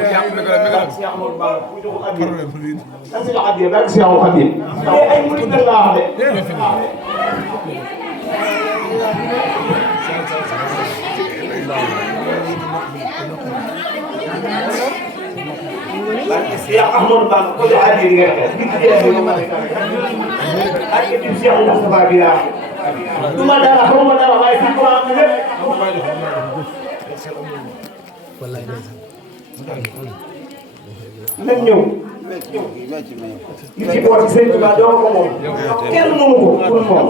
Cheikh Amadou Ba ku jox addiya nan si la addiya barke Cheikh Khadim ay murid nag laa wax de barke Cheikh Amadou Ba ko jox addiya di nga def di ak di Cheikh Moustapha bi laa du ma dara xaw ma dara waaye sax ma am lépp nañ ñëw li ci boor Sëñ Tuubaa doo ko moom kenn moomu ko pour moom